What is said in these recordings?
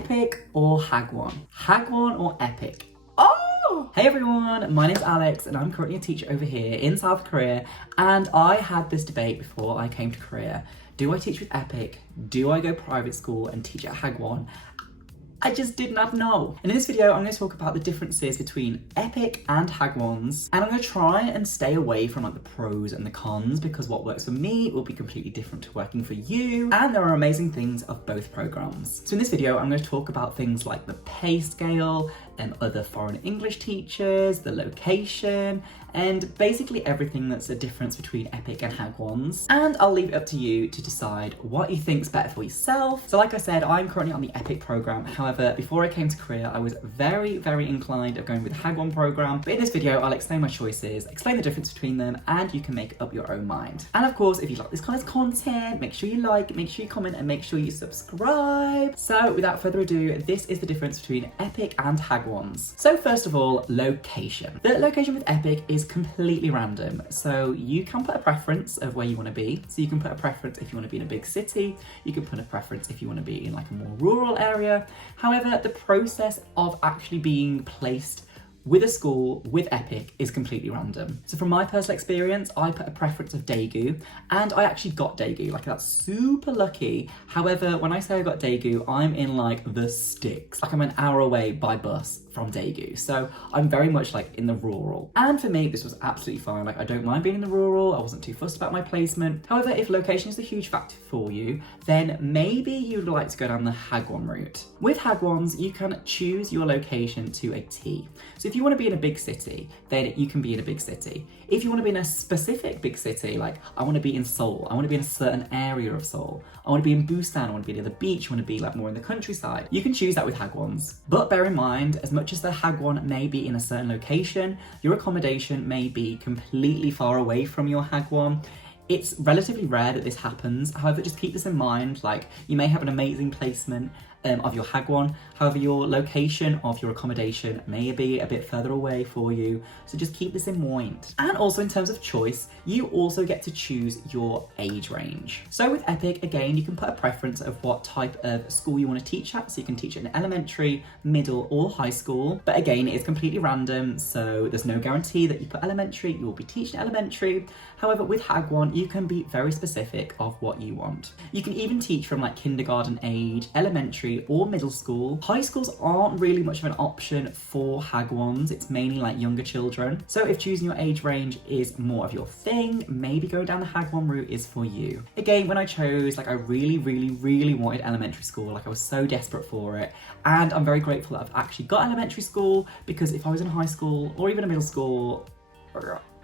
EPIK or Hagwon? Hagwon or EPIK? Oh! Hey everyone, my name's Alex and I'm currently a teacher over here in South Korea, and I had this debate before I came to Korea. Do I teach with EPIK? Do I go private school and teach at Hagwon? I just did not know. And in this video, I'm going to talk about the differences between EPIK and Hagwons, and I'm going to try and stay away from like the pros and the cons, because what works for me will be completely different to working for you, and there are amazing things of both programs. So in this video, I'm going to talk about things like the pay scale, and other foreign English teachers, the location, and basically everything that's a difference between EPIK and Hagwons. And I'll leave it up to you to decide what you think's better for yourself. So like I said, I'm currently on the EPIK program. However, before I came to Korea, I was very, very inclined of going with the Hagwon program. But in this video, I'll explain my choices, explain the difference between them, and you can make up your own mind. And of course, if you like this kind of content, make sure you like, make sure you comment, and make sure you subscribe. So without further ado, this is the difference between EPIK and Hagwons. So first of all, location. The location with EPIK is completely random. So you can put a preference of where you want to be. So you can put a preference if you want to be in a big city. You can put a preference if you want to be in like a more rural area. However, the process of actually being placed with a school with EPIK is completely random. So from my personal experience, I put a preference of Daegu, and I actually got Daegu. Like, that's super lucky. However, when I say I got Daegu, I'm in like the sticks. Like, I'm an hour away by bus from Daegu. So I'm very much like in the rural. And for me, this was absolutely fine. Like, I don't mind being in the rural. I wasn't too fussed about my placement. However, if location is a huge factor for you, then maybe you'd like to go down the Hagwon route. With Hagwons, you can choose your location to a T. So if you want to be in a big city, then you can be in a big city. If you want to be in a specific big city, like I want to be in Seoul, I want to be in a certain area of Seoul, I want to be in Busan, I want to be near the beach, I want to be like more in the countryside, you can choose that with Hagwons. But bear in mind, as much as the Hagwon may be in a certain location, your accommodation may be completely far away from your Hagwon. It's relatively rare that this happens. However, just keep this in mind. Like, you may have an amazing placement of your Hagwon. However, your location of your accommodation may be a bit further away for you. So just keep this in mind. And also in terms of choice, you also get to choose your age range. So with EPIK, again, you can put a preference of what type of school you want to teach at. So you can teach in elementary, middle, or high school. But again, it is completely random. So there's no guarantee that you put elementary, you will be teaching elementary. However, with Hagwon, you can be very specific of what you want. You can even teach from like kindergarten age, elementary, or middle school. High schools aren't really much of an option for Hagwons. It's mainly like younger children. So if choosing your age range is more of your thing, maybe going down the Hagwon route is for you. Again, when I chose, like I really wanted elementary school. Like I was so desperate for it. And I'm very grateful that I've actually got elementary school, because if I was in high school or even a middle school,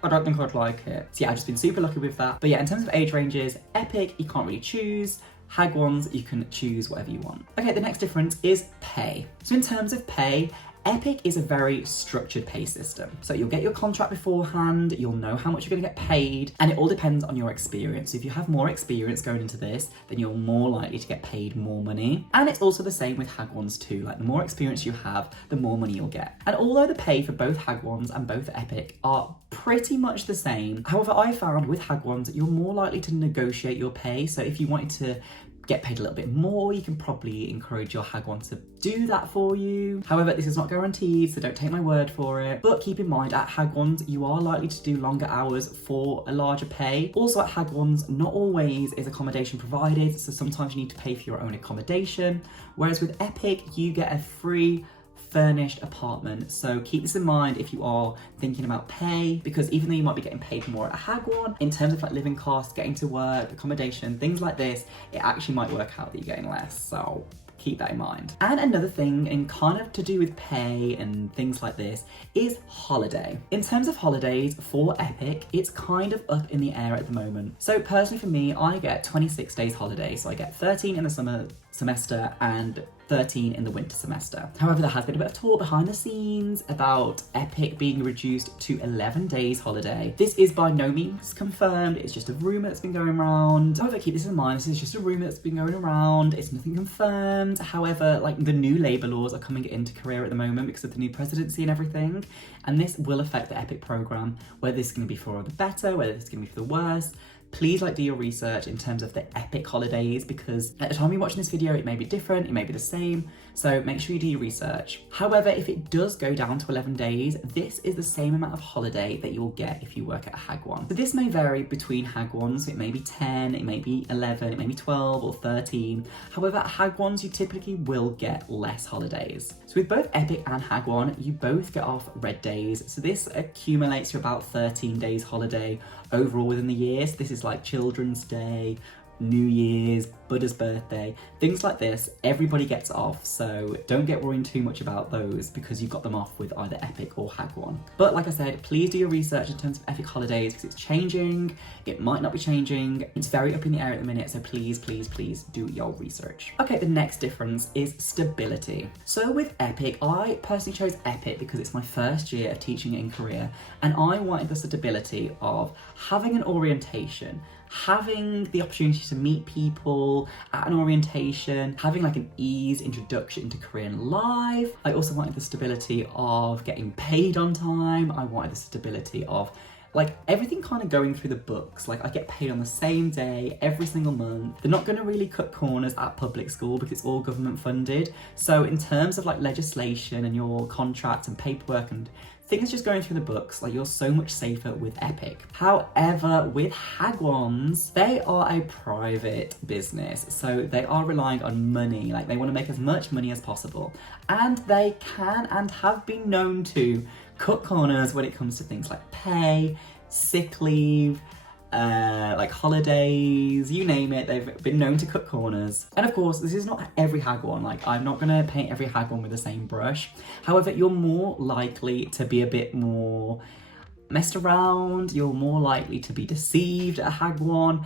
I don't think I'd like it. So yeah, I've just been super lucky with that. But yeah, in terms of age ranges, EPIK, you can't really choose. Hagwons, you can choose whatever you want. Okay, the next difference is pay. So in terms of pay, EPIK is a very structured pay system. So you'll get your contract beforehand, you'll know how much you're going to get paid, and it all depends on your experience. So if you have more experience going into this, then you're more likely to get paid more money. And it's also the same with Hagwons too. Like, the more experience you have, the more money you'll get. And although the pay for both Hagwons and both EPIK are pretty much the same, however, I found with Hagwons, you're more likely to negotiate your pay. So if you wanted to get paid a little bit more, you can probably encourage your Hagwon to do that for you. However, this is not guaranteed, so don't take my word for it. But keep in mind, at Hagwons, you are likely to do longer hours for a larger pay. Also at Hagwons, not always is accommodation provided, so sometimes you need to pay for your own accommodation. Whereas with EPIK, you get a free furnished apartment. So keep this in mind if you are thinking about pay, because even though you might be getting paid more at a Hagwon, in terms of like living costs, getting to work, accommodation, things like this, it actually might work out that you're getting less. So keep that in mind. And another thing, and kind of to do with pay and things like this, is holiday. In terms of holidays for EPIK, it's kind of up in the air at the moment. So personally for me, I get 26 days holiday. So I get 13 in the summer semester and 13 in the winter semester. However, there has been a bit of talk behind the scenes about EPIK being reduced to 11 days holiday. This is by no means confirmed, it's just a rumour that's been going around. However, keep this in mind, this is just a rumour that's been going around, it's nothing confirmed. However, like, the new labour laws are coming into Korea at the moment because of the new presidency and everything, and this will affect the EPIK programme, whether this is going to be for the better, whether this is going to be for the worse. Please do your research in terms of the EPIK holidays, because at the time you're watching this video, it may be different, it may be the same. So make sure you do your research. However, if it does go down to 11 days, this is the same amount of holiday that you'll get if you work at a Hagwon. So this may vary between Hagwons. It may be 10, it may be 11, it may be 12 or 13. However, at Hagwons, you typically will get less holidays. So with both EPIK and Hagwon, you both get off red days. So this accumulates to about 13 days holiday overall within the year. So this is like Children's Day, New Year's, Buddha's birthday, things like this. Everybody gets off, so don't get worrying too much about those because you've got them off with either EPIK or Hagwon. But like I said, please do your research in terms of EPIK holidays because it's changing. It might not be changing. It's very up in the air at the minute, so please, please, please do your research. Okay, the next difference is stability. So with EPIK, I personally chose EPIK because it's my first year of teaching in Korea, and I wanted the stability of having an orientation, having the opportunity to meet people at an orientation, having like an eased introduction into Korean life. I also wanted the stability of getting paid on time. I wanted the stability of like everything kind of going through the books. Like I get paid on the same day every single month. They're not going to really cut corners at public school because it's all government funded. So in terms of like legislation and your contracts and paperwork and things just going through the books, like you're so much safer with EPIK. However, with Hagwons, they are a private business, so they are relying on money. Like they want to make as much money as possible, and they can and have been known to cut corners when it comes to things like pay, sick leave, like holidays, you name it, they've been known to cut corners. And of course, this is not every Hagwon. Like I'm not gonna paint every Hagwon with the same brush. However, you're more likely to be a bit more messed around, you're more likely to be deceived at a Hagwon,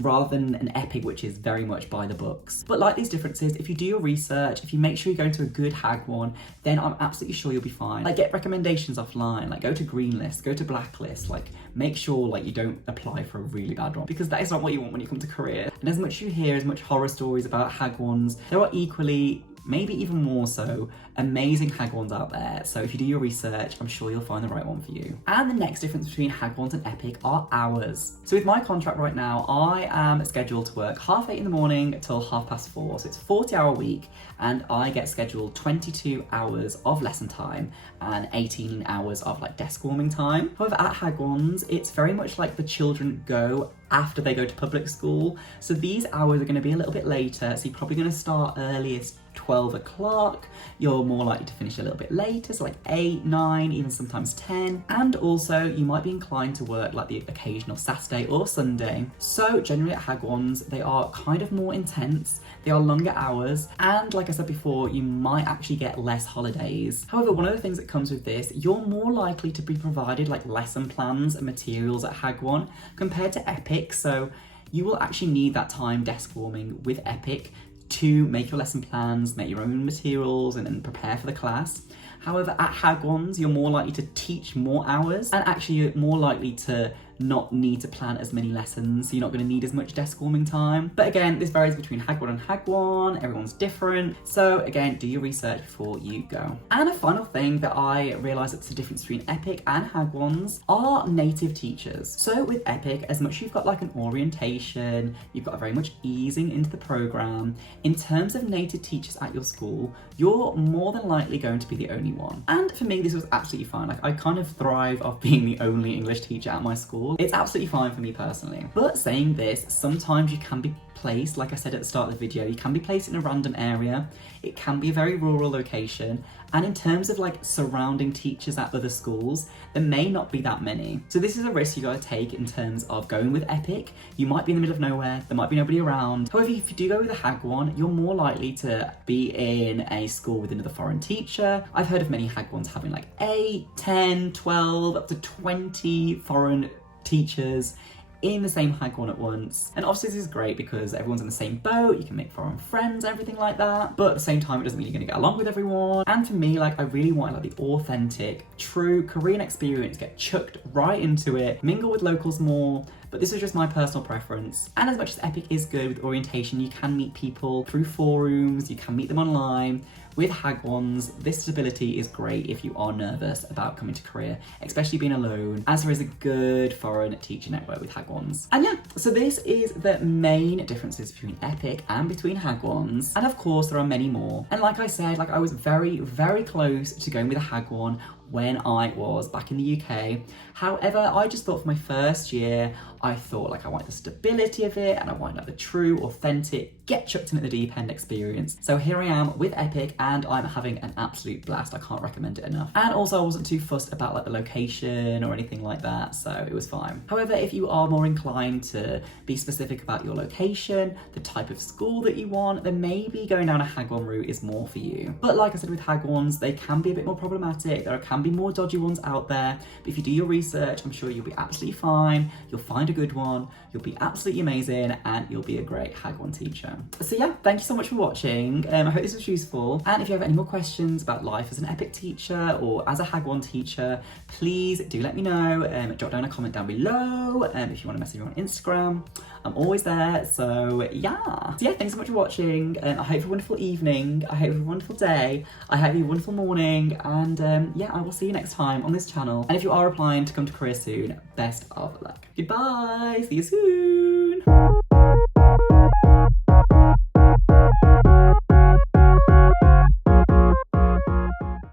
rather than an EPIK, which is very much by the books. But like these differences, if you do your research, if you make sure you go into a good Hagwon, then I'm absolutely sure you'll be fine. Like get recommendations offline, like go to green list, go to blacklist, like make sure like you don't apply for a really bad one because that is not what you want when you come to Korea. And as much you hear, as much horror stories about Hagwons, there are equally, maybe even more so, amazing Hagwons out there. So if you do your research, I'm sure you'll find the right one for you. And the next difference between Hagwons and EPIK are hours. So with my contract right now, I am scheduled to work 8:30 in the morning till 4:30. So it's a 40-hour week, and I get scheduled 22 hours of lesson time and 18 hours of like desk warming time. However, at Hagwons, it's very much like the children go after they go to public school. So these hours are going to be a little bit later. So you're probably going to start earliest 12 o'clock. You're more likely to finish a little bit later, so like 8, 9, even sometimes 10. And also you might be inclined to work like the occasional Saturday or Sunday. So generally at Hagwons, they are kind of more intense. They are longer hours. And like I said before, you might actually get less holidays. However, one of the things that comes with this, you're more likely to be provided like lesson plans and materials at Hagwon compared to EPIK. So you will actually need that time desk warming with EPIK to make your lesson plans, make your own materials, and then prepare for the class. However, at Hagwons, you're more likely to teach more hours, and actually you're more likely to not need to plan as many lessons, so you're not going to need as much desk warming time. But again, this varies between Hagwon and Hagwon, everyone's different, so again, do your research before you go. And a final thing that I realised that's the difference between EPIK and Hagwons are native teachers. So with EPIK, as much as you've got like an orientation, you've got a very much easing into the programme, in terms of native teachers at your school, you're more than likely going to be the only one. And for me, this was absolutely fine. Like I kind of thrive off being the only English teacher at my school. It's absolutely fine for me personally. But saying this, sometimes you can be placed, like I said at the start of the video, you can be placed in a random area. It can be a very rural location. And in terms of like surrounding teachers at other schools, there may not be that many. So this is a risk you gotta take in terms of going with EPIK. You might be in the middle of nowhere, there might be nobody around. However, if you do go with a Hagwon, you're more likely to be in a school with another foreign teacher. I've heard of many Hagwons having like 8, 10, 12, up to 20 foreign teachers in the same Hagwon at once. And obviously this is great because everyone's in the same boat, you can make foreign friends, everything like that. But at the same time, it doesn't mean you're gonna get along with everyone. And for me, like I really want like the authentic, true Korean experience, get chucked right into it, mingle with locals more. But this is just my personal preference. And as much as EPIK is good with orientation, you can meet people through forums, you can meet them online. with Hagwons, this stability is great if you are nervous about coming to Korea, especially being alone, as there is a good foreign teacher network with Hagwons. And yeah, so this is the main differences between EPIK and between Hagwons. And of course, there are many more. And like I said, I was very, very close to going with a Hagwon when I was back in the UK. However, I just thought for my first year, I thought I wanted the stability of it and I wanted the true, authentic, get chucked in at the deep end experience. So here I am with EPIK and I'm having an absolute blast. I can't recommend it enough. And also I wasn't too fussed about the location or anything like that, so it was fine. However, if you are more inclined to be specific about your location, the type of school that you want, then maybe going down a Hagwon route is more for you. But like I said with Hagwons, they can be a bit more problematic. There can be more dodgy ones out there, but if you do your research, I'm sure you'll be absolutely fine. You'll find a good one, you'll be absolutely amazing, and you'll be a great Hagwon teacher. So yeah, thank you so much for watching. I hope this was useful. And if you have any more questions about life as an EPIK teacher or as a Hagwon teacher, please do let me know. Drop down a comment down below. If you want to message me on Instagram, I'm always there. So yeah. Thanks so much for watching. I hope you have a wonderful evening. I hope you have a wonderful day. I hope you have a wonderful morning. And yeah, I will see you next time on this channel. And if you are applying to come to Korea soon, best of luck. Goodbye. See you soon.